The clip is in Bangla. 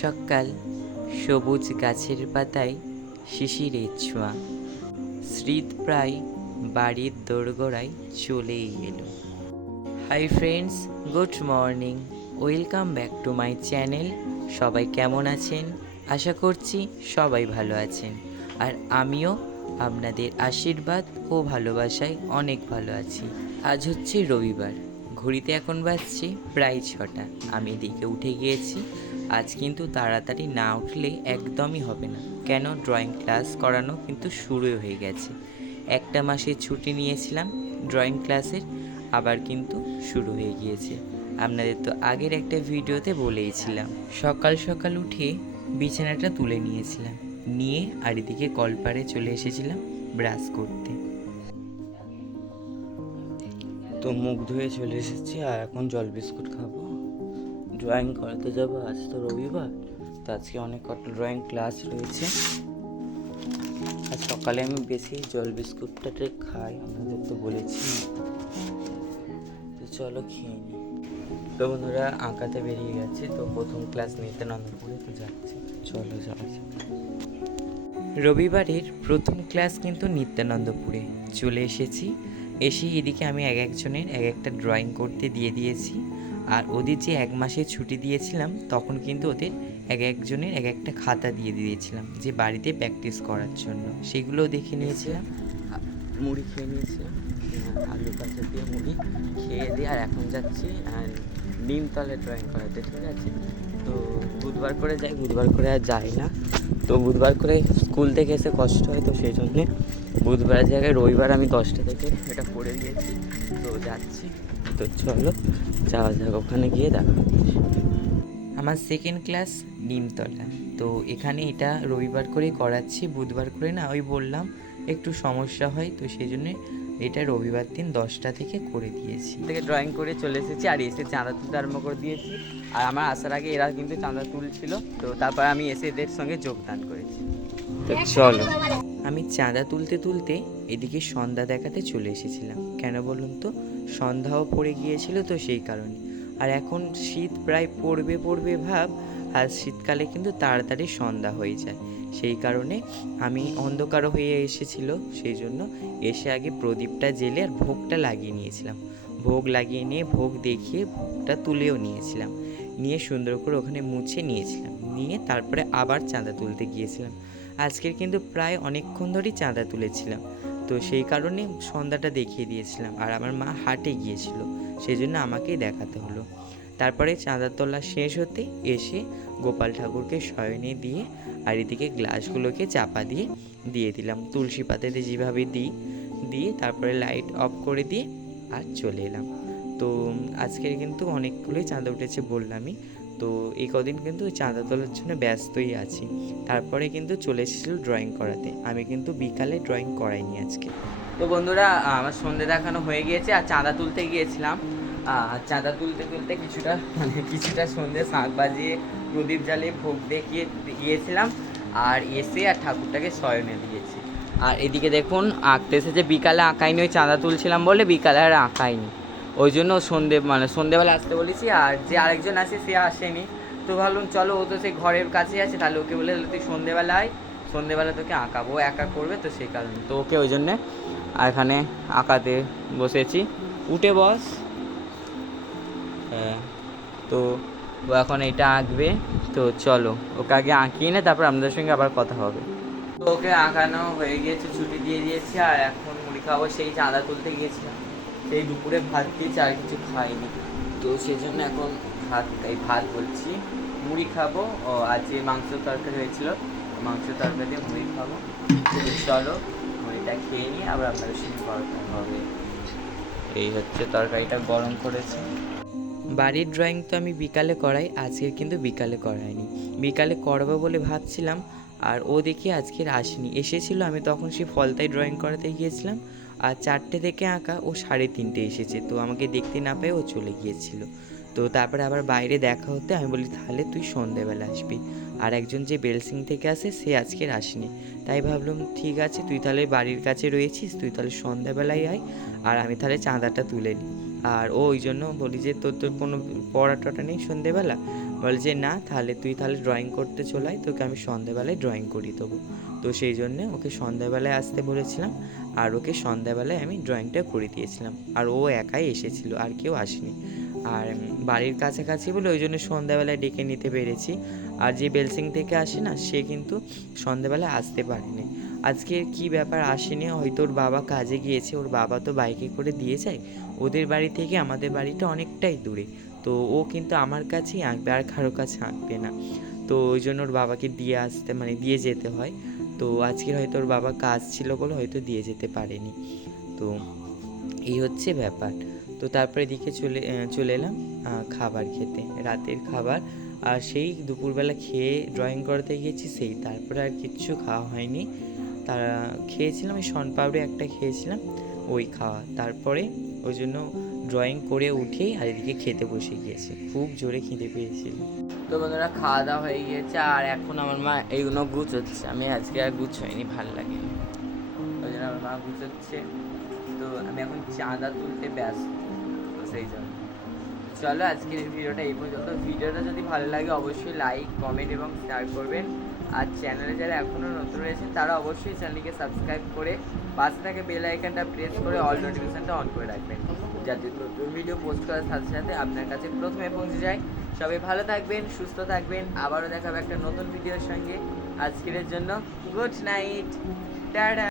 সকাল সকাল সবুজ গাছের পাতায় শিশিরের ছোঁয়া, স্মৃত প্রায় বাড়ির দোরগোড়ায় চলেই এলো। Hi friends, good morning, welcome back to my channel. সবাই কেমন আছেন? আশা করছি সবাই ভালো আছেন, আর আমিও আপনাদের আশীর্বাদ ও ভালোবাসায় অনেক ভালো আছি। আজ হচ্ছে রবিবার, ঘড়িতে এখন বাজছে প্রায় 6টা। আমি এদিকে উঠে গিয়েছি। আজ কিন্তু তাড়াতাড়ি না উঠলে একদমই হবে না, কেন ড্রয়িং ক্লাস করানো কিন্তু শুরু হয়ে গেছে। একটা মাসের ছুটি নিয়েছিলাম ড্রয়িং ক্লাসের, আবার কিন্তু শুরু হয়ে গিয়েছে। আপনাদের তো আগের একটা ভিডিওতে বলেইছিলাম। সকাল সকাল উঠে বিছানাটা তুলে নিয়েছিলাম, নিয়ে আর এদিকে কলপাড়ে চলে এসেছিলাম ব্রাশ করতে। তো মুখ ধুয়ে চলে এসেছি, আর এখন জল বিস্কুট খাবো। ড্রয়িং করাতে যাবো, আজ তো রবিবার, তো আজকে অনেক কটা ড্রয়িং ক্লাস রয়েছে। আর সকালে আমি বেশি জল বিস্কুটটাতে খাই, আপনাদের তো বলেছি। তো চলো খেয়ে নিই। তো বন্ধুরা আঁকাতে বেরিয়ে গেছে, তো প্রথম ক্লাস নিত্যানন্দপুরে তো যাচ্ছে, চলো যাওয়া যাক। রবিবারের প্রথম ক্লাস কিন্তু নিত্যানন্দপুরে চলে এসেছি। এসে এদিকে আমি এক একজনের এক একটা ড্রয়িং করতে দিয়ে দিয়েছি। আর ওদের যে 1 মাসের ছুটি দিয়েছিলাম, তখন কিন্তু ওদের এক একজনের এক একটা খাতা দিয়ে দিয়েছিলাম যে বাড়িতে প্র্যাকটিস করার জন্য। সেগুলোও দেখে নিয়েছিলাম, মুড়ি খেয়ে নিয়েছিলাম, আলু কাঁচা দিয়ে মুড়ি খেয়ে দিয়ে। আর এখন যাচ্ছি নিমতলে ড্রয়িং করাতে, ঠিক আছে? তো বুধবার করে যাই, বুধবার করে আর যাই না। তো বুধবার করে স্কুল থেকে এসে কষ্ট হয়, তো সেই জন্যে বুধবারের জায়গায় রবিবার আমি 10টা থেকে এটা করে দিয়েছি। তো যাচ্ছি, তো চলো যাওয়া যাক, ওখানে গিয়ে দেখা। আমার সেকেন্ড ক্লাস নিমতলা। তো এখানে এটা রবিবার করে করাচ্ছি, বুধবার করে না, ওই বললাম একটু সমস্যা হয়, তো সেই জন্যে এটা রবিবার দিন 10টা থেকে করে দিয়েছি। থেকে ড্রয়িং করে চলে এসেছি, আর এসে চাঁদা তুলতে আরম্ভ করে দিয়েছি। আর আমার আসার আগে এরা কিন্তু চাঁদা তুলছিল, তো তারপর আমি এসে এদের সঙ্গে যোগদান করেছি। তো চলো, আমি চাঁদা তুলতে তুলতে এদিকে সন্ধ্যা দেখাতে চলে এসেছিলাম। কেন বলুন তো, সন্ধ্যাও পড়ে গিয়েছিল, তো সেই কারণে। আর এখন শীত প্রায় পড়বে ভাব, আর শীতকালে কিন্তু তাড়াতাড়ি সন্ধ্যা হয়ে যায়। সেই কারণে আমি অন্ধকারও হয়ে এসেছিল, সেই জন্য এসে আগে প্রদীপটা জেলে আর ভোগটা লাগিয়ে নিয়েছিলাম। ভোগ লাগিয়ে নিয়ে ভোগ দেখিয়ে ভোগটা তুলেও নিয়েছিলাম, নিয়ে সুন্দর করে ওখানে মুছে নিয়েছিলাম, নিয়ে তারপরে আবার চাঁদা তুলতে গিয়েছিলাম। আজকের কিন্তু প্রায় অনেকক্ষণ ধরেই চাঁদা তুলেছিলাম, তো সেই কারণে সন্ধ্যাটা দেখিয়ে দিয়েছিলাম। আর আমার মা হাটে গিয়েছিল, সেই জন্য আমাকেই দেখাতে হলো। তারপরে চাঁদা তোলা শেষ হতে এসে গোপাল ঠাকুরকে শয়নে দিয়ে আর এদিকে গ্লাসগুলোকে চাপা দিয়ে দিলাম, তুলসী পাতাতে যেভাবে দিয়ে তারপরে লাইট অফ করে দিয়ে আর চলে এলাম। তো আজকের কিন্তু অনেকগুলোই চাঁদা উঠেছে বললামই, তো এই কদিন কিন্তু চাঁদা তোলার জন্য ব্যস্তই আছি। তারপরে কিন্তু চলে এসেছিল ড্রয়িং করাতে, আমি কিন্তু বিকালে ড্রয়িং করাইনি আজকে। তো বন্ধুরা আমার সন্ধে দেখানো হয়ে গিয়েছে, আর চাঁদা তুলতে গিয়েছিলাম। চাঁদা তুলতে কিছুটা সন্ধে শাঁখ বাজিয়ে প্রদীপ জ্বালিয়ে ভোগ দেখিয়ে গিয়েছিলাম, আর এসে আর ঠাকুরটাকে শয়নে দিয়েছি। আর এদিকে দেখুন আঁকতে এসেছে, বিকালে আঁকাইনি, ওই চাঁদা তুলছিলাম বলে বিকালে আর আঁকাইনি, ওই জন্য সন্ধেবেলা আসতে বলেছি। আর যে আরেকজন আছে সে আসেনি, তো ভাবলাম চলো, ও তো সেই ঘরের কাছে আছে, তাহলে ওকে বলে তুই সন্ধেবেলা তোকে আঁকাবো, একা করবে, তো সেই কারণে তো ওকে ওই জন্যে এখানে আঁকাতে বসেছি। উঠে বস। হ্যাঁ, তো ও এখন এটা আঁকবে, তো চলো ওকে আগে আঁকিয়ে নে, তারপর আপনাদের সঙ্গে আবার কথা হবে। তো ওকে আঁকানো হয়ে গিয়েছে, ছুটি দিয়ে দিয়েছি, আর এখন মুড়ি খাবো। সেই চাঁদা তুলতে গিয়েছিলাম, সেই দুপুরে ভাত খেয়েছি, আর কিছু খাইনি, তো সেই জন্য এখন ভাত বলছি, মুড়ি খাবো। ও আজকে মাংস তরকারি হয়েছিল, মাংস তরকারি দিয়ে মুড়ি খাবো। চলো মুড়িটা খেয়ে নিয়ে আবার আপনাদের সঙ্গে কথা হবে। এই হচ্ছে তরকারিটা গরম করেছি। বাড়ির ড্রয়িং তো আমি বিকালে করাই, আজকের কিন্তু বিকালে করাইনি, বিকালে করাবো বলে ভাবছিলাম। আর ও দেখি আজকের আসেনি, এসেছিল, আমি তখন সেই ফলতায় ড্রয়িং করাতে গিয়েছিলাম, আর 4টে থেকে আঁকা, ও 3:30 এসেছে, তো আমাকে দেখতে না পেয়ে ও চলে গিয়েছিল। তো তারপরে আবার বাইরে দেখা হতে আমি বলি তাহলে তুই সন্ধেবেলা আসবি। আর একজন যে বেলসিং থেকে আসে সে আজকের আসেনি, তাই ভাবলাম ঠিক আছে, তুই তাহলে বাড়ির কাছে রয়েছিস, তুই তাহলে সন্ধ্যাবেলায় আয়, আর আমি তাহলে চাঁদাটা তুলে নিই। আর ও ওই জন্য বলি যে তোর কোনো পড়া টড়া নেই সন্ধেবেলা, বলে যে না তাহলে তুই তাহলে ড্রয়িং করতে চলে আয়, তোকে আমি সন্ধ্যাবেলায় ড্রয়িং করিয়ে দেবো। তো সেই জন্যে ওকে সন্ধ্যাবেলায় আসতে বলেছিলাম, আর ওকে সন্ধ্যাবেলায় আমি ড্রয়িংটা করে দিয়েছিলাম। আর ও একাই এসেছিল, আর কেউ আসেনি। আর বাড়ির কাছাকাছি বলে ওই জন্য সন্ধ্যাবেলায় ডেকে নিতে পেরেছি। আর যে বেলসিং থেকে আসে না, সে কিন্তু সন্ধ্যাবেলায় আসতে পারেনি। আজকে কি ব্যাপার আসেনি, হয়তো ওর বাবা কাজে গিয়েছে, ওর বাবা তো বাইকে করে দিয়ে যায়। ওদের বাড়ি থেকে আমাদের বাড়িটা অনেকটাই দূরে, তো ও কিন্তু আমার কাছেই আঁকবে, আর কারো কাছে আঁকবে না। তো ওই জন্য ওর বাবাকে দিয়ে আসতে মানে দিয়ে যেতে হয়। তো আজকের হয়তো ওর বাবা কাজ ছিল বলে হয়তো দিয়ে যেতে পারেনি। তো এই হচ্ছে ব্যাপার। তো তারপরে এদিকে চলে এলাম খাবার খেতে, রাতের খাবার। আর সেই দুপুরবেলা খেয়ে ড্রয়িং করাতে গিয়েছি, সেই তারপরে আর কিচ্ছু খাওয়া হয়নি। তারা খেয়েছিলাম ওই শনপাপড়ি একটা খেয়েছিলাম, ওই খাওয়া। তারপরে ওই জন্য ড্রয়িং করে উঠেই আর এদিকে খেতে বসে গিয়েছে, খুব জোরে খিদে পেয়েছিল। তো বন্ধুরা খাওয়া দাওয়া হয়ে গিয়েছে, আর এখন আমার মা এইগুলো গুছোচ্ছে। আমি আজকে আর গুছোইনি, ভাল লাগেনি, ওই জন্য আমার মা গুছোচ্ছে। তো আমি এখন চাঁদা তুলতে ব্যস্ত, তো সেই জন্য। চলো আজকের এই ভিডিওটা এই পর্যন্ত। ভিডিওটা যদি ভালো লাগে অবশ্যই লাইক, কমেন্ট এবং শেয়ার করবেন। আর চ্যানেলে যারা এখনও নতুন রয়েছেন তারা অবশ্যই চ্যানেলটিকে সাবস্ক্রাইব করে পাশে থাকে বেল আইকনটা প্রেস করে অল নোটিফিকেশানটা অন করে রাখবেন, যাতে নতুন ভিডিও পোস্ট করার সাথে সাথে আপনার কাছে প্রথমে পৌঁছে যায়। সবাই ভালো থাকবেন, সুস্থ থাকবেন, আবারও দেখাবে একটা নতুন ভিডিওর সঙ্গে। আজকের জন্য গুড নাইট, টাটা।